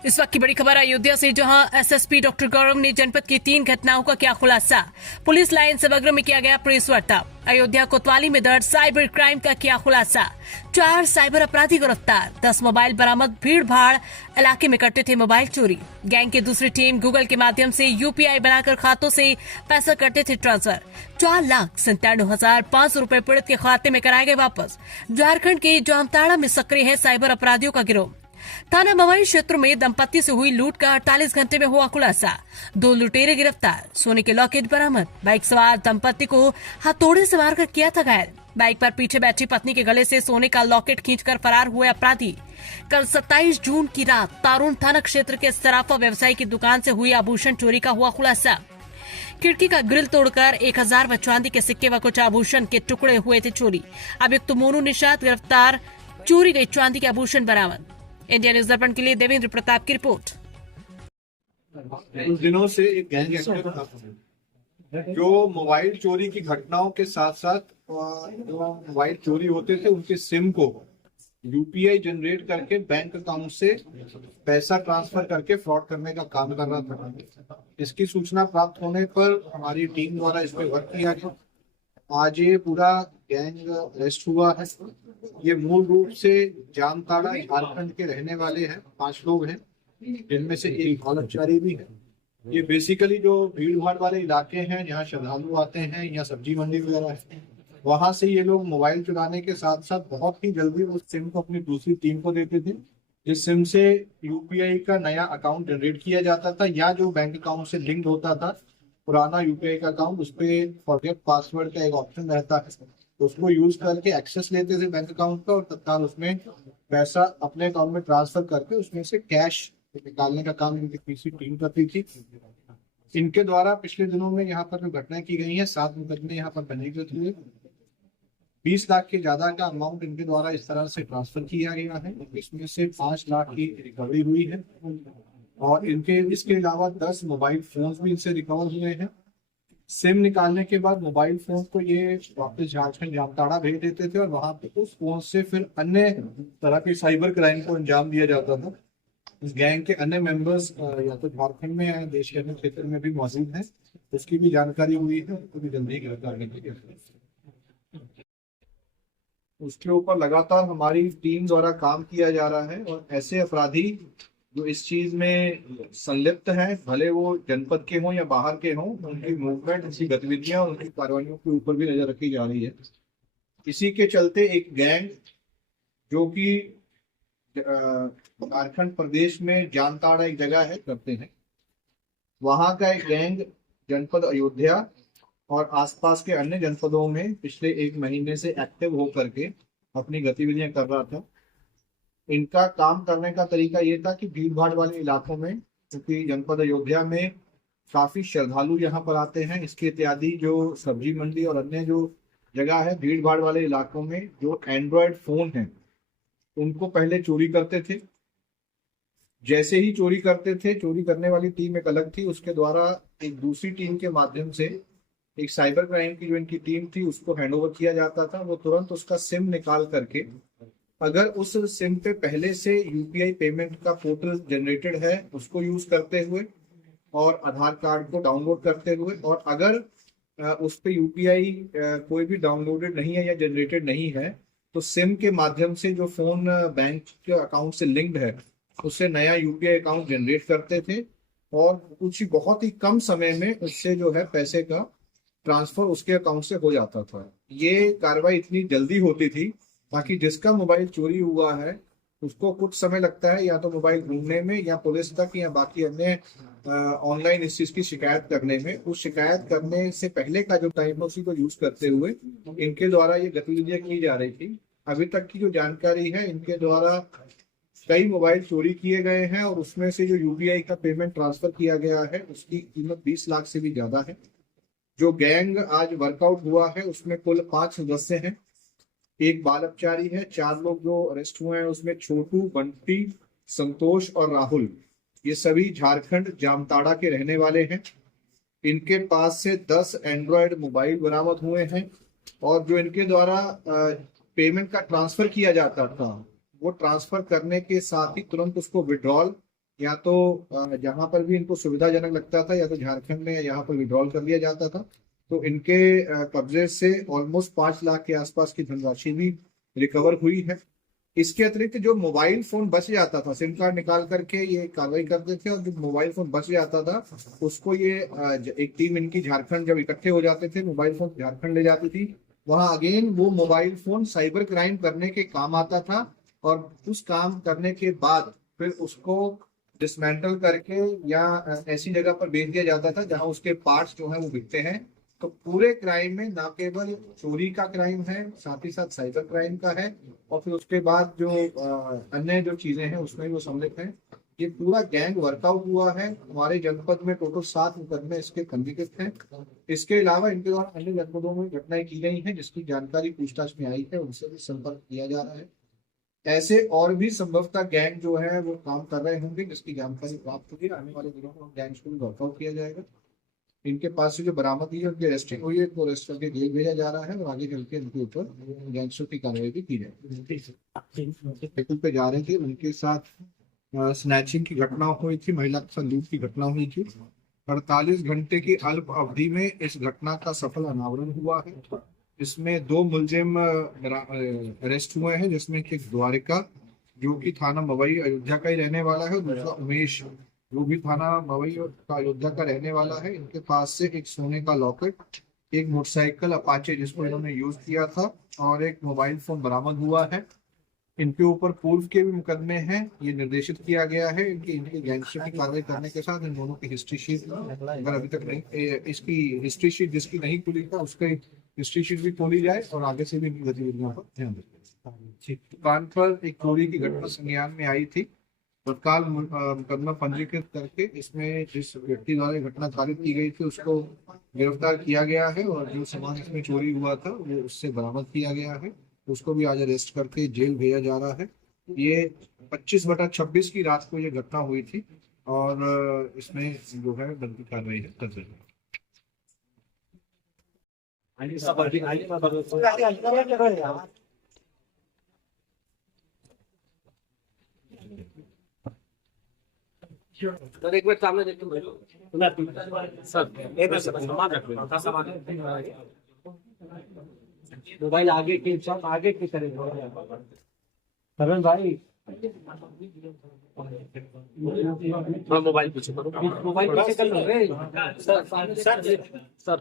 इस वक्त की बड़ी खबर अयोध्या से, जहां एसएसपी डॉक्टर गौरव ने जनपद की 3 घटनाओं का किया खुलासा। पुलिस लाइन समग्र में किया गया प्रेस वार्ता। अयोध्या कोतवाली में दर्ज साइबर क्राइम का किया खुलासा। 4 साइबर अपराधी गिरफ्तार। 10 मोबाइल बरामद। भीड़ भाड़ इलाके में करते थे मोबाइल चोरी। गैंग की दूसरी टीम गूगल के माध्यम से यूपीआई बनाकर खातों से पैसा करते थे ट्रांसफर। 4,97,500 रूपए पीड़ित के खाते में कराए गए वापस। झारखंड के जामताड़ा में सक्रिय है साइबर अपराधियों का गिरोह। थाना बवाई क्षेत्र में दंपत्ति से हुई लूट का 48 घंटे में हुआ खुलासा। 2 लुटेरे गिरफ्तार। सोने के लॉकेट बरामद। बाइक सवार दंपत्ति को हथौड़े से मारकर किया था घायल। बाइक पर पीछे बैठी पत्नी के गले से सोने का लॉकेट खींचकर फरार हुए अपराधी। कल 27 जून की रात तारून थाना क्षेत्र के सराफा व्यवसायी की दुकान से हुई आभूषण चोरी का हुआ खुलासा। खिड़की का ग्रिल तोड़कर 1000 व चांदी के सिक्के व कुछ आभूषण के टुकड़े हुए थे चोरी। अभियुक्त मोनू निषाद गिरफ्तार। चोरी गई चांदी के आभूषण बरामद। इंडिया न्यूज दर्पण के लिए देवेंद्र प्रताप की रिपोर्ट। कुछ दिनों से एक गैंग एक्टिव था जो मोबाइल चोरी की घटनाओं के साथ साथ जो मोबाइल चोरी होते थे उनके सिम को यूपीआई जनरेट करके बैंक अकाउंट से पैसा ट्रांसफर करके फ्रॉड करने का काम कर रहा था। इसकी सूचना प्राप्त होने पर हमारी टीम द्वारा इस पर वर्क किया गया। आज ये पूरा गैंग अरेस्ट हुआ है। ये मूल रूप से जामताड़ा झारखंड के रहने वाले हैं। 5 लोग हैं, जिनमें से एक कर्मचारी भी है। ये बेसिकली जो भीड़ भाड़ वाले इलाके हैं जहाँ श्रद्धालु आते हैं या सब्जी मंडी वगैरह है, वहां से ये लोग मोबाइल चुराने के साथ साथ बहुत ही जल्दी उस सिम को अपनी दूसरी टीम को देते थे, जिस सिम से यूपीआई का नया अकाउंट जनरेट किया जाता था या जो बैंक अकाउंट से लिंक होता था पुराना यूपीआई का अकाउंट, उस पर फॉरगेट पासवर्ड का एक ऑप्शन रहता है, उसको यूज करके एक्सेस लेते थे बैंक अकाउंट का और तत्काल उसमें पैसा अपने अकाउंट में ट्रांसफर करके उसमें से कैश निकालने का काम इनकी तीसरी टीम करती थी। इनके द्वारा पिछले दिनों में यहाँ पर जो घटनाएं की गई हैं, 7 मुकदमे यहाँ पर पंजीकृत हुए। 20 लाख के ज्यादा का अमाउंट इनके द्वारा इस तरह से ट्रांसफर किया गया है। इसमें से 5 लाख की रिकवरी हुई है और इसके अलावा 10 मोबाइल फोन भी इनसे रिकवर हुए हैं। सिम निकालने के बाद मोबाइल फोन को ये वापस झारखंड जामताड़ा भेज देते थे और वहां पे उस फोन से फिर अन्य तरह के साइबर क्राइम को अंजाम दिया जाता था। इस गैंग के अन्य मेंबर्स या तो झारखंड में या देश के अन्य क्षेत्र में भी मौजूद हैं। उसकी भी जानकारी हुई है, उनको भी जल्दी गिरफ्तार करने की। उसके ऊपर लगातार हमारी टीम द्वारा काम किया जा रहा है और ऐसे अपराधी जो इस चीज में संलिप्त है, भले वो जनपद के हों या बाहर के हों, उनकी मूवमेंट, उनकी गतिविधियां, उनकी कार्रवाइयों के ऊपर भी नजर रखी जा रही है। इसी के चलते एक गैंग जो कि झारखंड प्रदेश में जामताड़ा एक जगह है करते हैं, वहां का एक गैंग जनपद अयोध्या और आसपास के अन्य जनपदों में पिछले 1 महीने से एक्टिव होकर के अपनी गतिविधियां कर रहा था। इनका काम करने का तरीका ये था कि भीड़ भाड़ वाले इलाकों में, क्योंकि जनपद अयोध्या में काफी श्रद्धालु यहाँ पर आते हैं, इसके इत्यादि जो सब्जी मंडी और अन्य जो जगह है भीड़ भाड़ वाले इलाकों में, जो एंड्रॉयड फोन है उनको पहले चोरी करते थे। जैसे ही चोरी करते थे, चोरी करने वाली टीम एक अलग थी, उसके द्वारा एक दूसरी टीम के माध्यम से एक साइबर क्राइम की जो इनकी टीम थी उसको हैंडओवर किया जाता था। वो तुरंत उसका सिम निकाल करके, अगर उस सिम पे पहले से यूपीआई पेमेंट का पोर्टल जनरेटेड है उसको यूज करते हुए और आधार कार्ड को डाउनलोड करते हुए, और अगर उस पे यूपीआई कोई भी डाउनलोडेड नहीं है या जनरेटेड नहीं है तो सिम के माध्यम से जो फोन बैंक के अकाउंट से लिंक्ड है उससे नया यूपीआई अकाउंट जनरेट करते थे और कुछ बहुत ही कम समय में उससे जो है पैसे का ट्रांसफर उसके अकाउंट से हो जाता था। ये कार्रवाई इतनी जल्दी होती थी ताकि जिसका मोबाइल चोरी हुआ है उसको कुछ समय लगता है या तो मोबाइल ढूंढने में या पुलिस तक या बाकी अन्य ऑनलाइन इस चीज की शिकायत करने में। उस शिकायत करने से पहले का जो टाइम है उसी को यूज करते हुए इनके द्वारा ये गतिविधियां की जा रही थी। अभी तक की जो जानकारी है, इनके द्वारा कई मोबाइल चोरी किए गए हैं और उसमें से जो यूपीआई का पेमेंट ट्रांसफर किया गया है उसकी कीमत 20 लाख से भी ज्यादा है। जो गैंग आज वर्कआउट हुआ है उसमें कुल 5 सदस्य हैं, एक बाल अपचारी है। 4 लोग जो अरेस्ट हुए हैं उसमें छोटू, बंटी, संतोष और राहुल, ये सभी झारखंड जामताड़ा के रहने वाले हैं। इनके पास से 10 एंड्रॉयड मोबाइल बरामद हुए हैं और जो इनके द्वारा पेमेंट का ट्रांसफर किया जाता था वो ट्रांसफर करने के साथ ही तुरंत उसको विड्रॉल या तो जहां पर भी इनको सुविधाजनक लगता था या तो झारखंड में या यहाँ पर विड्रॉल कर लिया जाता था। तो इनके कब्जे से ऑलमोस्ट 5 लाख के आसपास की धनराशि भी रिकवर हुई है। इसके अतिरिक्त जो मोबाइल फोन बच जाता था, सिम कार्ड निकाल करके ये कार्रवाई करते थे, और जो मोबाइल फोन बच जाता था उसको ये एक टीम इनकी झारखंड जब इकट्ठे हो जाते थे, मोबाइल फोन झारखंड ले जाती थी, वहां अगेन वो मोबाइल फोन साइबर क्राइम करने के काम आता था, और उस काम करने के बाद फिर उसको डिसमेंटल करके या ऐसी जगह पर बेच दिया जाता था जहां उसके पार्ट्स जो है वो बिकते हैं। तो पूरे क्राइम में ना केवल चोरी का क्राइम है, साथ ही साथ साइबर क्राइम का है, और फिर उसके बाद जो अन्य जो चीजें हैं उसमें भी वो सम्मिलित हैं। ये पूरा गैंग वर्कआउट हुआ है। हमारे जनपद में टोटल 7 मुकदमे इसके पंजीकृत हैं। इसके अलावा इनके द्वारा अन्य जनपदों में घटनाएं की गई हैं जिसकी जानकारी पूछताछ में आई है, उनसे भी संपर्क किया जा रहा है। ऐसे और भी संभवतः गैंग जो है वो काम कर रहे होंगे जिसकी जानकारी प्राप्त होगी। आने वाले दिनों में गैंग्स को भी वर्कआउट किया जाएगा। इनके पास से जो बरामद हुई है उनकी अरेस्टिंग हुई है, तो अरेस्ट करके जेल भेजा जा रहा है, और आगे चल के इनके ऊपर गैंगस्टर की कार्रवाई भी की जाएगी। पे जा रहे थे, उनके साथ स्नैचिंग की घटना हुई थी, महिला के साथ लूट की घटना हुई थी। 48 घंटे की अल्प अवधि में इस घटना का सफल अनावरण हुआ है। इसमें 2 मुलजिम अरेस्ट हुए हैं, जिसमें एक द्वारिका जो कि थाना मवई अयोध्या का ही रहने वाला है, और दूसरा उमेश जो भी थाना मवई का अयोध्या का रहने वाला है। इनके पास से एक सोने का लॉकेट, एक मोटरसाइकिल अपाचे जिसको इन्होंने यूज किया था, और एक मोबाइल फोन बरामद हुआ है। इनके ऊपर पूर्व के भी मुकदमे हैं, ये निर्देशित किया गया है। इनकी गैंगस्टर की कार्रवाई करने के साथ इन दोनों की हिस्ट्री शीट अगर अभी तक नहीं, इसकी हिस्ट्री शीट जिसकी नहीं खुली था उसका हिस्ट्री शीट भी खोली जाए, और आगे से भी इनकी गतिविधियों पर ध्यान दें। दुकान पर एक चोरी की घटना संज्ञान में आई थी, तत्काल मुकदमा पंजीकृत करके इसमें जिस व्यक्ति द्वारा घटना कारित की गई थी उसको गिरफ्तार किया गया है, और जो सामान इसमें चोरी हुआ था वो उससे बरामद किया गया है, उसको भी आज अरेस्ट करके जेल भेजा जा रहा है। ये 25/26 की रात को ये घटना हुई थी, और इसमें जो है बनती कार्रवाई कर रही है। सर एक मिनट सामने देखते सर मोबाइल आगे की सब आगे की करेंगे करण भाई। मोबाइल पीछे करो, मोबाइल पीछे कर लो रे सर।